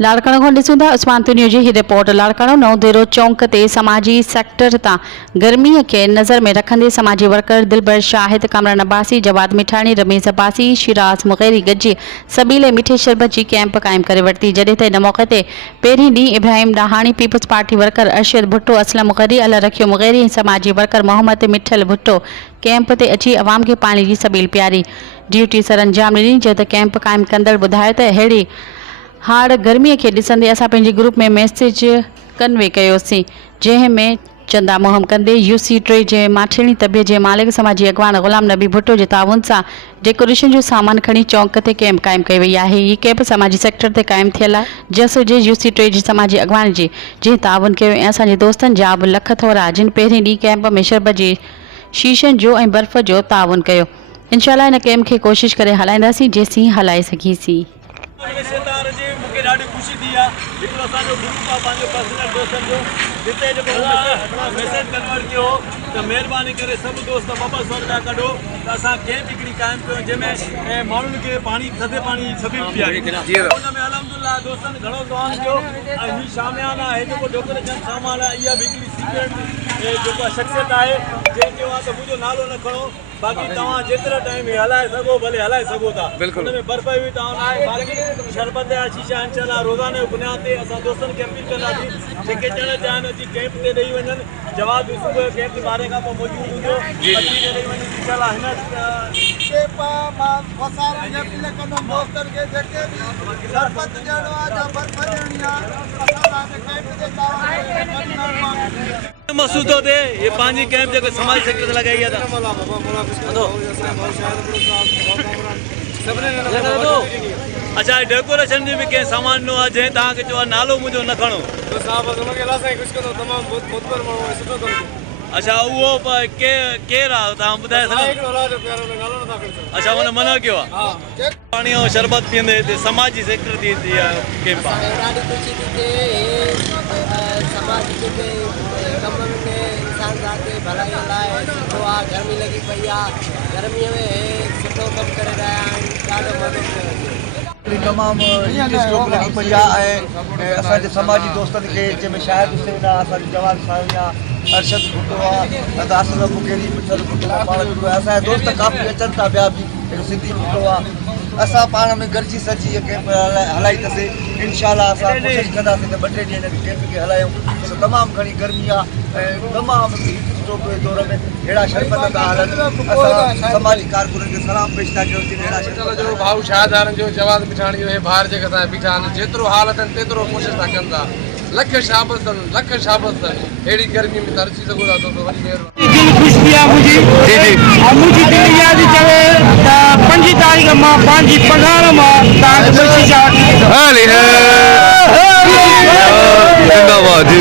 लाड़काणो को ॾिसूं था उस्मान तुनियो जी ही रिपोर्ट। लाड़काणो नवदेरो चौंक ते समाजी सेक्टर तां गर्मीअ खे नज़र में रखंदे समाजी वर्कर दिलबर शाहिद, कामरान अब्बासी, जवाद मिठाणी, रमीज़ अब्बासी, शिराज मुग़ैरी गॾिजी सबीले मीठे शरबत जी कैंप क़ाइम करे वरिती। जॾहिं त इन मौक़े ते पहिरीं ॾींहुं Ibrahim Dahani, Peoples Party worker Arshad Bhutto, Aslam Mugheri, Allah Rakhio Mugheri ऐं समाजी वर्कर मोहम्मद मिठल भुट्टो कैंप ते अची अवाम खे पाणी जी सबील पियारी। ड्यूटी सरअंजाम ॾिनी। जंहिं त कैंप क़ाइम कंदड़ ॿुधायो त अहिड़ी हाड़ गर्मीअ खे ॾिसंदे असां पंहिंजे ग्रुप में मैसेज कन्वे कयोसीं, जंहिं में चंदा मुहम कंदे यूसी 3 जे माठिणी तबियत जे मालिक समाजी अॻवान ग़ुलाम नबी भुट्टो जे ताउन सां डेकोरेशन जो सामान खणी चौंक ते कैंप क़ाइम कई वई आहे। हीअ कैंप समाजी सेक्टर ते क़ाइम थियल आहे। जस जे यूसी 3 जी समाजी अॻवान जी जंहिं ताउन कयो ऐं असांजे दोस्तनि जा बि लख थोरा जिन पहिरीं ॾींहुं कैंप में शरबत जे शीशनि जो ऐं बर्फ़ जो ताउन कयो। इंशाअल्लाह इन कैंप खे कोशिशि करे हलाईंदासीं जेसीं हलाए सघीसीं। मूंखे ॾाढी ख़ुशी थी आहे। हिकिड़ो असांजो ग्रुप आहे पंहिंजो पर्सनल दोस्तनि जो, जिते जेको मैसेज कन्वर्ट कयो त महिरबानी करे सभु दोस्त ॿ सौ रुपया कढो त असां कैंप हिकिड़ी क़ाइमु कयूं जंहिंमें माण्हुनि खे पाणी थधे पाणी सभी पीआरे। हुन में अलहमदुलिल्लाह दोस्तनि घणो तवान कयो ऐं हीउ शामियाना आहे जेको डेकोरेशन सामान आहे। इहा बि हिकिड़ी सीक्रेट जेको शख़्सियत आहे जंहिं चयो आहे त मुंहिंजो नालो न खणो, बाक़ी तव्हां जेतिरा टाइम हलाए सघो भले हलाए सघो था। हुन में बर्फ़ बि तव्हां आहे, बाक़ी शरबत जा शीशा इंशाअल्लाह रोज़ाने बुनियाद ते असां दोस्तनि खे अपील कंदासीं जेके ॼण चाहिनि अची कैंप ते ॾेई वञनि। जवाब बि सुबुह जो कैंप 12 खां पोइ मौजूदु हूंदो, अची ॾेई वञनि इंशाअल्लाह। हिन दोस्तनि खे जेके बि शरबत ॾियणो आहे या बर्फ़ ॾियणी आहे महसूस थो थिए। ये पंहिंजी कैंप जेको समाजी सेक्टर ते लॻाई आहे अच्छा डेकोरेशन जी भी कंहिं सामान ॾिनो आहे जंहिं तव्हांखे चयो आहे नालो मुंहिंजो न खणो। अच्छा उहो केरु आहे तव्हां ॿुधाए सघो? अच्छा हुन मना कयो आहे पाणी ऐं शरबत पीअंदे हिते समाजी सेक्टर थी कैंप आहे। ॾाढी ख़ुशी थी थिए समाज जेके कम में इंसान खे भलाई लाइ सुठो आहे। गर्मी लॻी पई आहे, गर्मीअ में सुठो कमु करे रहिया आहिनि, ॾाढो मज़ो पियो। तमामु लॻी पई आहे ऐं असांजे समाजी दोस्तनि खे जंहिंमें शाहिद हुसैन आहे, असांजो जवान साहिब आहे, अरशद भुट्टो आहे, असलम मुग़ैरी, मिठल भुट्टो आहे, पाण जुड़ो आहे। असांजा दोस्त काफ़ी अचनि था ॿिया बि, हिकिड़ो सिंधी भुट्टो आहे। असां पाण में गॾिजी सॼी इहा कैंप हलाईंदासीं इंशाअल्लाह। असां कोशिशि कंदासीं त 2-3 ॾींहं हिन कैंप खे हलायूं। तमामु घणी गर्मी आहे ऐं तमामु सुठो दौर में अहिड़ा शरबत था हलनि। असां समाजी कारकुननि खे सलाम पेश था कयूं कि अहिड़ा शरबत जो भाऊ शाहदारनि जो जवाद मिठाणी जो ॿाहिर जेके असां बीठा आहिनि, जेतिरो हाल अथनि तेतिरो कोशिशि था कनि था। लख शाबत अथनि अहिड़ी गर्मी में तरसी सघो था। तो वॾी महिरबानी। ख़ुशि थी आहे मुंहिंजी दिलि इहा थी चवे त 5 तारीख़ मां पंहिंजी पघार मां तव्हांखे